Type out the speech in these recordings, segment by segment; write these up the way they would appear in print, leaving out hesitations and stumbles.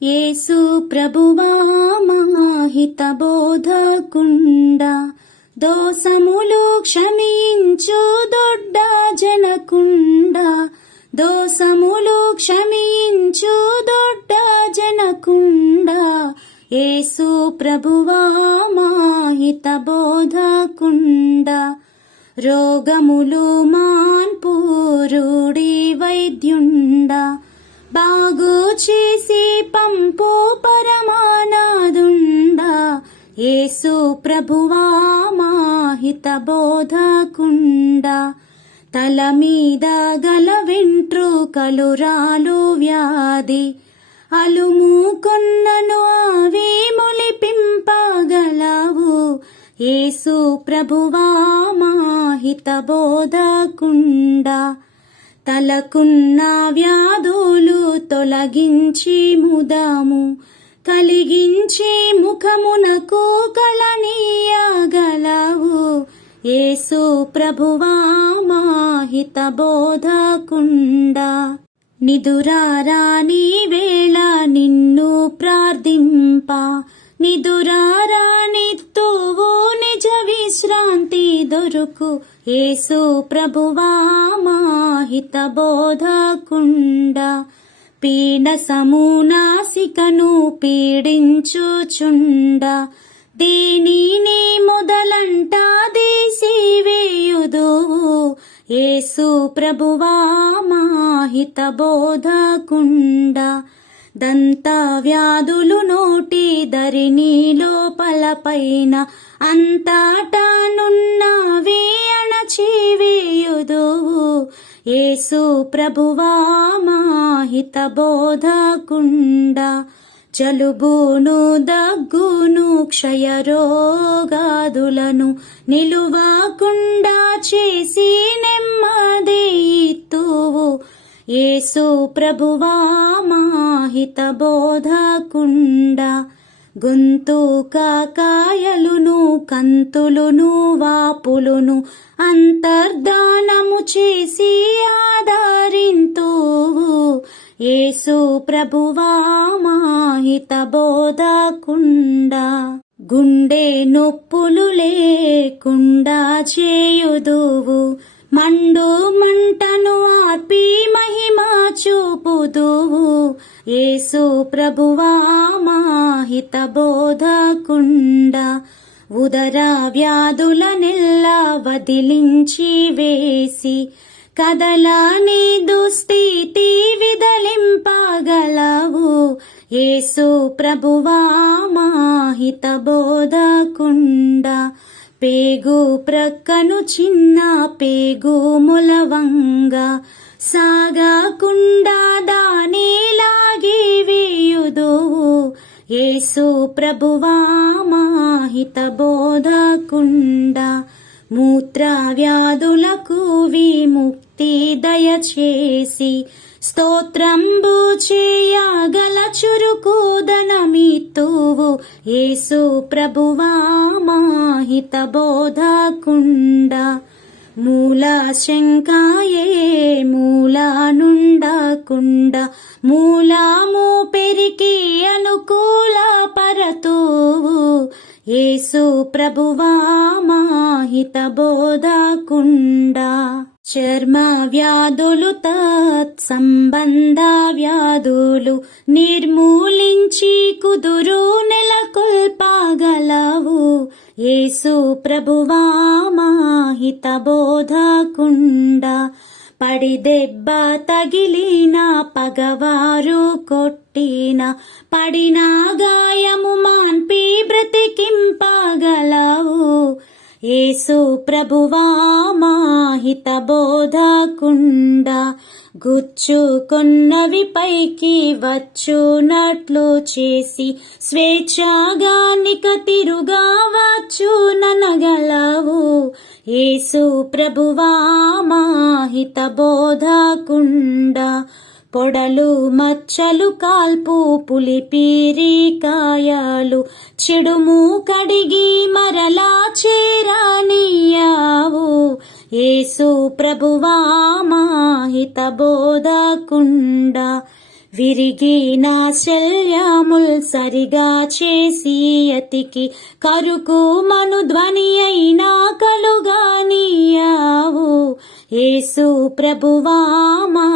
యేసు ప్రభువా మాహిత బోధకుండ, దోసములు క్షమించు దొడ్డ జనకుండ, దోసములు క్షమించు దొడ్డ జనకుండ, యేసు ప్రభువా మాహిత బోధకుండ, రోగములు మాన్పూరుడి వైద్యుండ, బాగు చేసి పంపు పరమానాదుండ, యేసు ప్రభువా మాహిత బోధకుండ, తల మీద గల వెంట్రుకలు రాలు వ్యాధి, అలుము కొన్నను అవి మొలిపింపగలవు, యేసు ప్రభువా మాహిత బోధకుండ, తలకున్న వ్యాధులు తొలగించి ముదము కలిగించి ముఖమునకు కళనీయగలవు, యేసు ప్రభువా మాహిత బోధకుండ, నిదురారాని వేళ నిన్ను ప్రార్థింప, నిదురారానిత్తువు నిజ విశ్రాంతి దొరుకు, యేసు ప్రభువా మాహిత బోధకుండ, పీడసము నాసికను పీడించుచుండ, దేనిని మొదలంట తీసివేయుదువు, యేసు ప్రభువా మాహిత బోధకుండ, దంత వ్యాధులు నోటి దరిని లోపల పైన అంతటానున్నవి అణచివేయుదువు, యేసు ప్రభువా మాహిత బోధకుండ, జలుబును దగ్గును క్షయరోగాదులను నిలువకుండా చేసి నెమ్మది ఇత్తువు, యేసు ప్రభువా మాహిత బోధకుండ, గొంతు కాకాయలును కంతులును వాపులును అంతర్ధానము చేసి ఆదరింతువు, యేసు ప్రభువా మాహిత బోధకుండ, గుండె నొప్పులు లేకుండా చేయుదువు, మండు మంటను ఆర్పి మహిమ చూపుదువు, యేసు ప్రభువా మాహిత బోధకుండ, ఉదర వ్యాధుల నెల్ల వదిలించి వేసి కదలని దుస్థితి విదలింపగలవు, యేసు ప్రభువా మాహిత బోధకుండ, పేగు ప్రక్కను చిన్న పేగు మొలవంగ సాగకుండా దాని లాగి వేయుదువు, యేసు ప్రభువా మాహిత బోధకుండ, మూత్ర వ్యాధులకు విముక్తి దయచేసి స్తోత్రంబు చేయగల చురుకుదనమిత్తువు, యేసు ప్రభువా మాహిత బోధకుండ, మూల శంకాయే మూల నుండకుండ, మూలము పెరికి అనుకూల పరతువు, యేసు ప్రభువా మాహిత బోధకుండ, చర్మ వ్యాధులు తత్సంబంధ వ్యాధులు నిర్మూలించి కుదురు నెలకొల్పగలవు, యేసు ప్రభువా మాహిత బోధకుండ, పడి దెబ్బ తగిలిన పగవారు కొట్టిన పడిన గాయము మాన్పి బ్రతికింపగలవు, యేసు ప్రభువా మాహిత బోధకుండ, గుచ్చుకొన్నవి పైకి వచ్చునట్లు చేసి స్వేచ్ఛగానిక తిరుగవచ్చుననగలవు, యేసు ప్రభువా మాహిత బోధకుండ, పొడలు మచ్చలు కాల్పు పులిపీరికాయలు చెడుము కడిగి మరలా చేరానియావు, యేసు ప్రభువా మాహిత బోధకుండ, విరిగిన శల్యముల్ సరిగా చేసి అతికి కరుకు మను ధ్వని అయినా కలుగానియావు యేసు ప్రభువా మా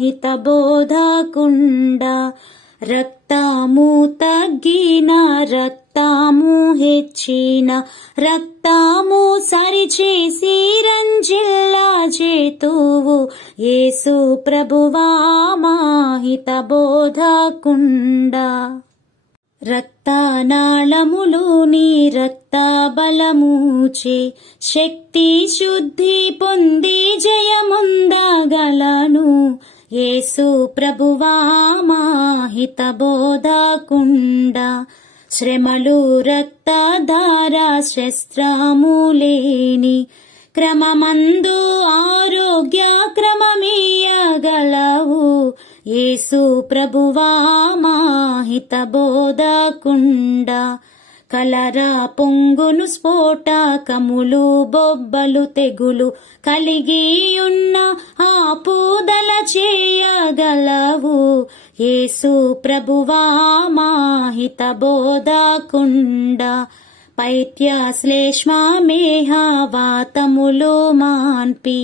హిత బోధకుండా రక్తము తగ్గిన రక్తము హెచ్చిన రక్తము సరిచేసి రంజిల్లా చేతువు యేసు ప్రభువా మా హిత బోధకుండా రక్తనాళములు నీ రక్త బలముచే శక్తి శుద్ధి పొంది జయముందగలను యేసు ప్రభువా మా హిత బోధకుండా శ్రమలు రక్తధార శస్త్రములేని క్రమమందు ఆరోగ్య క్రమమీయగలవు యేసు ప్రభువా మా హిత బోధకుండా కలరా పొంగును స్ఫోటకములు బొబ్బలు తెగులు కలిగియున్న ఆపుదల చేయగలవు యేసు ప్రభువా మా హిత బోధకుండా పైత్యశ్లేష్మ మేహవాతములు మాన్పి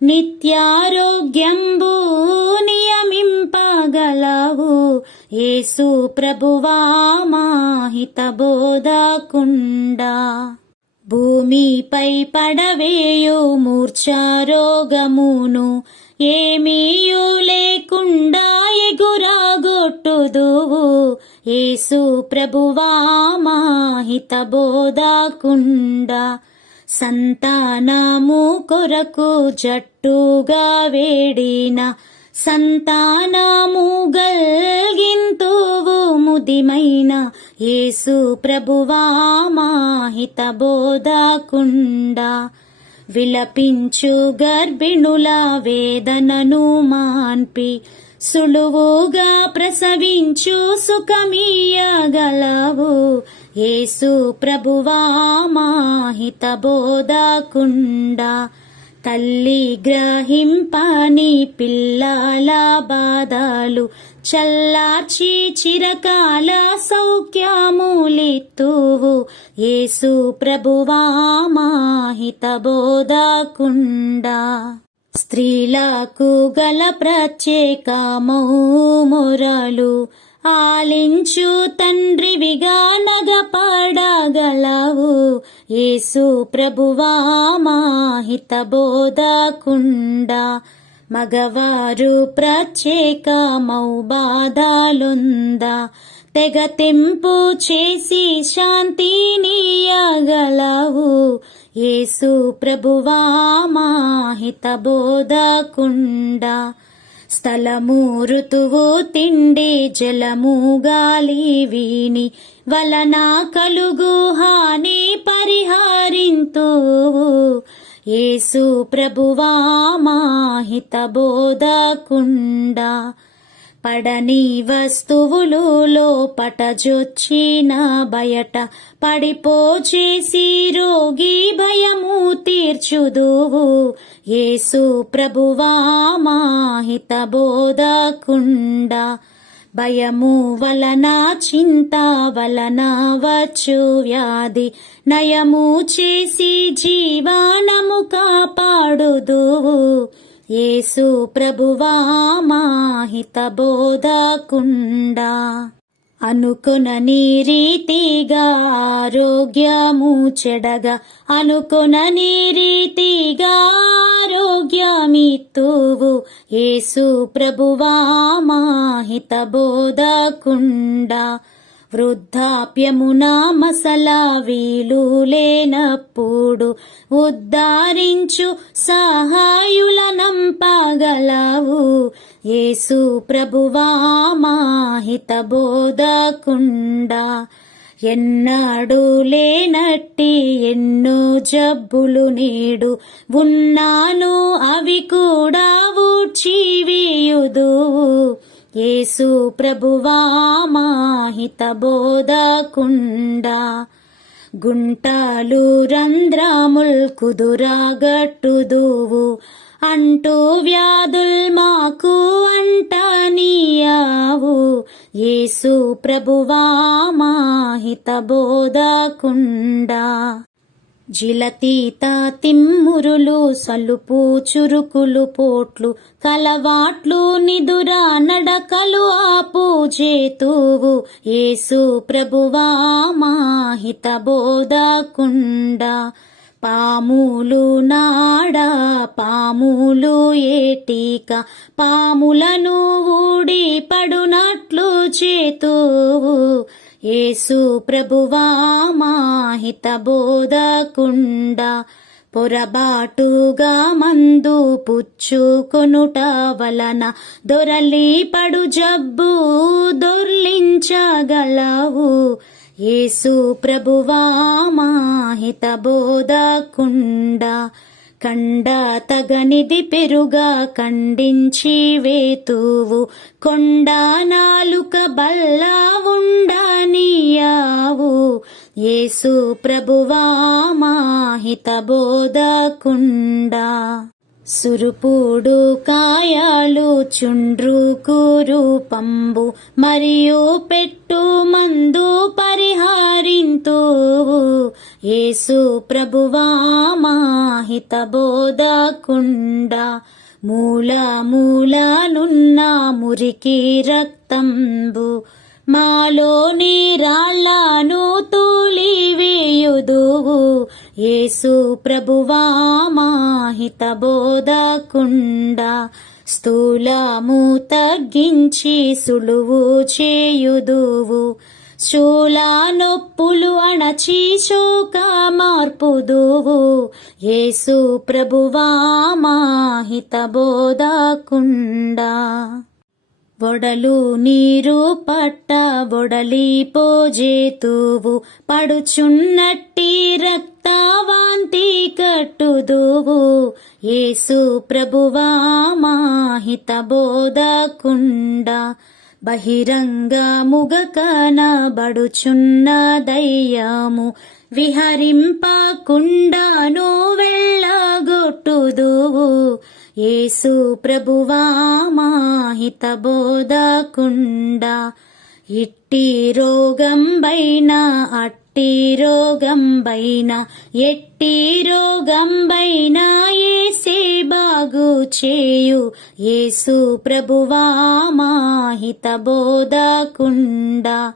నిత్యారోగ్యంబు నియమింపగలవు యేసు ప్రభువా మా హిత బోధకుండా భూమిపై పడవేయు మూర్ఛారోగమును ఏమీయు లేకుండా ఎగురాగొట్టుదువు యేసు ప్రభువా మా హిత బోధకుండా సంతానము కొరకు జట్టుగా వేడిన సంతానము గల్గింతువు ముదిమైన యేసు ప్రభువా మా హిత బోధకుండా విలపించు గర్భిణుల వేదనను మాన్పి సులువుగా ప్రసవించు సుఖమీయగలవు యేసు ప్రభువా మా హిత బోధకుండా తల్లి గ్రహింపని పిల్లల బాధలు చల్లార్చి చిరకాల సౌఖ్యములిత్తువు యేసు ప్రభువా మా హిత బోధకుండా స్త్రీలకు గల ప్రత్యేకమౌ మొరలు ఆలించు తండ్రివిగా నగపడగలవు యేసు ప్రభువా మా హిత బోధకుండా మగవారు ప్రత్యేకమౌ బాధలుందా తెగతింపు చేసి శాంతినియగలవు యేసు ప్రభువా మా హిత బోధకుండా స్థలము ఋతువు తిండి జలము గాలి వీని వలన కలుగు హాని పరిహారింతువు యేసు ప్రభువా మా హిత బోధకుండా పడని వస్తువులు లోపట జొచ్చిన బయట పడిపోచేసి రోగి భయము తీర్చుదువు యేసు ప్రభువా మా హిత బోధకుండా భయము వలన చింత వలన వచ్చు వ్యాధి నయము చేసి జీవనము కాపాడుదువు యేసు ప్రభువా మా హిత బోధకుండా అనుకొనని రీతిగా ఆరోగ్యము చెడగా అనుకొనని రీతిగా ఆరోగ్యమిత్తువు యేసు ప్రభువా మా హిత బోధకుండా వృద్ధాప్యమున మసల వీలు లేనప్పుడు ఉద్ధరించు సహాయుల నంపగలవు యేసు ప్రభువా మా హిత బోధకుండా ఎన్నడూ లేనట్టి ఎన్నో జబ్బులు నేడు ఉన్నాను అవి కూడా ఊడ్చివేయుదువు యేసు ప్రభువా మా హిత బోధకుండా గుంటాలు రంధ్రముల్ కుదురాగట్టుదువు అంటూ వ్యాధుల్ మాకు అంటనీయావు. యేసు ప్రభువా మా హిత బోధకుండా. జిలతీత తిమ్మురులు సలుపు చురుకులు పోట్లు కలవాట్లు నిదురా నడకలు ఆపు చేతువు. యేసు ప్రభువా మా హిత బోధకుండా. పాములు నాడా పాములు ఏటిక పాములను ఊడి పడునట్లు చేతువు. యేసు ప్రభువా మా హిత బోధకుండా. పొరబాటుగా మందు పుచ్చుకొనుట వలన దొరలి పడు జబ్బు దొర్లించగలవు. యేసు ప్రభువా మా హిత బోధకుండా. కండ తగనిది పెరుగా ఖండించి వేతువు. కొండ నాలుక బల్లా ఉండనియావు. యేసు ప్రభువా మా హిత బోధకుండా. సురుపుడు కాయాలు చుండ్రుకు రూపంబు మరియు పెట్టు మందు పరిహారింతువు. యేసు ప్రభువా మా హిత బోధకుండా. మూల మూలనున్న మురికి రక్తంబు మాలోని రాళ్ళను తోలివేయుదువు. యేసు ప్రభువా మా హిత బోధకుండా. స్థూలము తగ్గించి సులువు చేయుదువు. శూల నొప్పులు అణచి శోక మార్పుదువు. యేసు ప్రభువా మా హిత బోధకుండా. ఒడలు నీరు పట్ట ఒడలిపోజేతువు. పడుచున్నట్టి రక్తవాంతి కట్టుదువు. యేసు ప్రభువా మా హిత బోధకుండా. బహిరంగముగకనబడుచున్న దయ్యము విహరింపకుండాను వెళ్ళగొట్టుదువు. యేసు ప్రభువా మా హిత బోధకుండా. ఇట్టి రోగంబైన అట్టి రోగంబైన ఎట్టి రోగంబైన యేసే బాగు చేయు. యేసు ప్రభువా మా హిత బోధకుండా.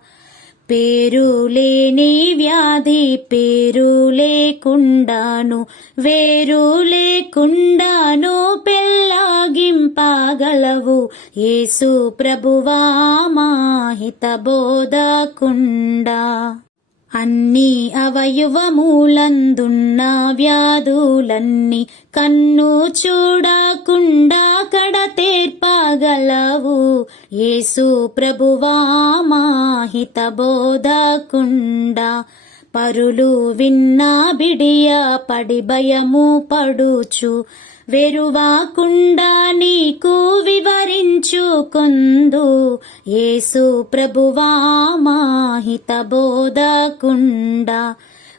పేరు లేని వ్యాధి పేరు లేకుండాను వేరు లేకుండాను పెళ్ళగింపగలవు. యేసు ప్రభువా మా హిత బోధకుండా. అన్ని అవయవములందున్న వ్యాధులన్నీ కన్ను చూడకుండా కడతేర్పగలవు. యేసు ప్రభువా మా హిత బోధకుండా. పరులు విన్న బిడియ పడి భయము పడుచు వెరువాకుండా నీకు వివరించుకొందు. యేసు ప్రభువా మా హిత బోధకుండా.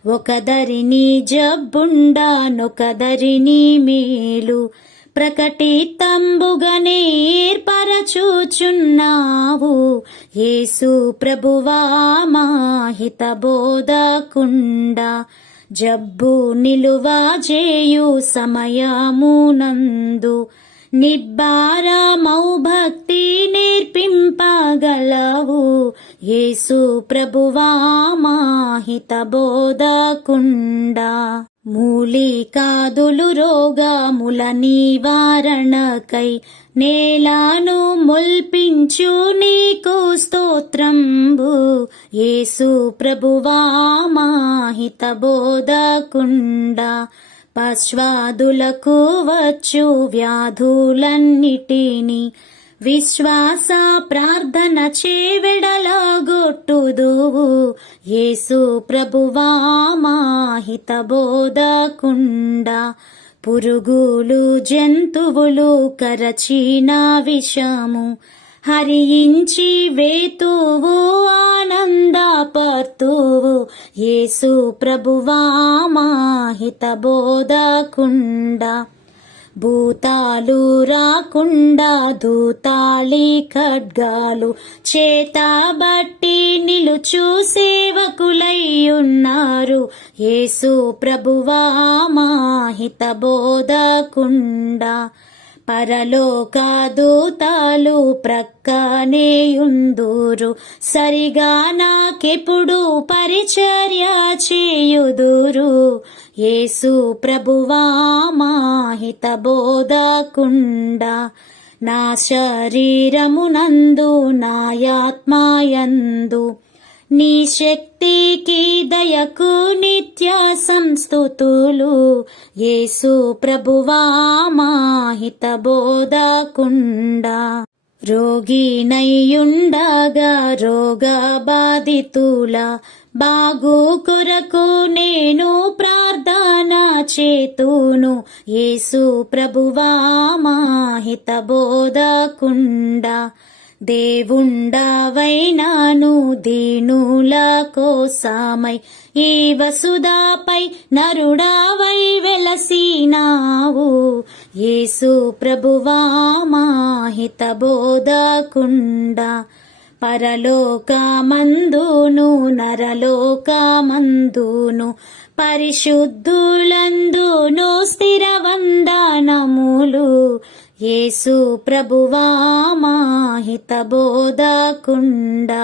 ఒకదరిని జబ్బుండా నొకదరిని మేలు ప్రకటితంబుగనే ఏర్పరచుచున్నావు. యేసు ప్రభువా మా హిత బోధకుండా. జబ్బు నిలువ చేయు సమయమునందు నిబ్బారమౌ భక్తి నేర్పింపగలవు. యేసు ప్రభువా మా హిత బోధకుండా. మూలికాదులు రోగముల నివారణకై నేలను మొల్పించు నీకు స్తోత్రంబు. యేసు ప్రభువా మా హిత బోధకుండా. పశ్వాదులకు వచ్చు వ్యాధులన్నిటిని విశ్వాస ప్రార్థన చేవెడలగొట్టుదువు. యేసు ప్రభువా మా హిత బోధకుండా. పురుగులు జంతువులు కరచిన విషము హరించి వేతువు ఆనందపర్తువు. యేసు ప్రభువా మా హిత బోధకుండా. భూతాలు రాకుండా దూతాళి ఖడ్గాలు చేతబట్టి నిలుచు సేవకులయ్యున్నారు. యేసు ప్రభువా మా హిత బోధకుండా పరలోక దూతాలు ప్రక్కనేయుందురు. సరిగా నాకెప్పుడు పరిచర్య చేయుదురు. యేసు ప్రభువా మా హిత బోధకుండా నా శరీరమునందు నాయాత్మాయందు నీ శక్తికి దయకు నిత్య సంస్తుతులు. యేసు ప్రభువా మా హిత బోధకుండా రోగినయ్యుండగా రోగ బాధితుల బాగు కొరకు నేను ప్రార్థన చేతును. యేసు ప్రభువా మా హిత బోధకుండా దేవుండవైనాను దీనుల కోసమై ఈ వసుధాపై నరుడవై వెలసినావు. యేసు ప్రభువా మా హిత బోధకుండా పరలోకమందును నరలోకమందును పరిశుద్ధులందును స్థిర వందనములు. యేసు ప్రభువా మా హిత బోధకుండా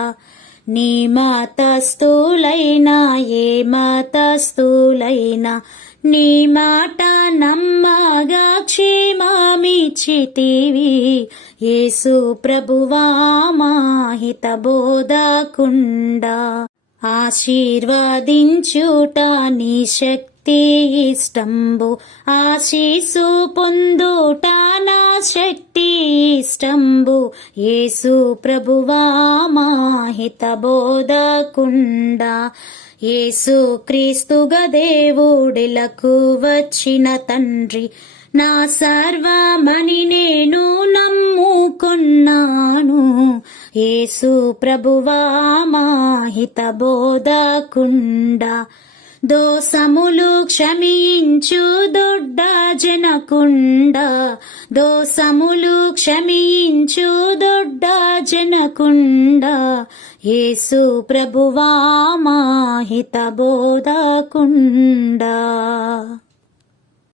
నీ మతస్థులైనా ఏ మతస్థులైనా నీ మాట నమ్మగా క్షేమమిచ్చితివి. యేసు ప్రభువా మా హిత బోధకుండా ఆశీర్వదించుట నీ శక్తి ఇష్టంబు ఆశీసు పొందుట నా శక్తి ఇష్టంబు. యేసు ప్రభువా మా హిత బోధకుండా యేసు క్రీస్తుగా దేవుడిలకు వచ్చిన తండ్రి నా సర్వమని నేను నమ్ముకొన్నాను. యేసు ప్రభువా మా హిత బోధకుండా దోసములు క్షమించు దొడ్డ జనకుండా దోసములు క్షమించు దొడ్డ జనకుండా. యేసు ప్రభువా మా హిత బోధకుండా.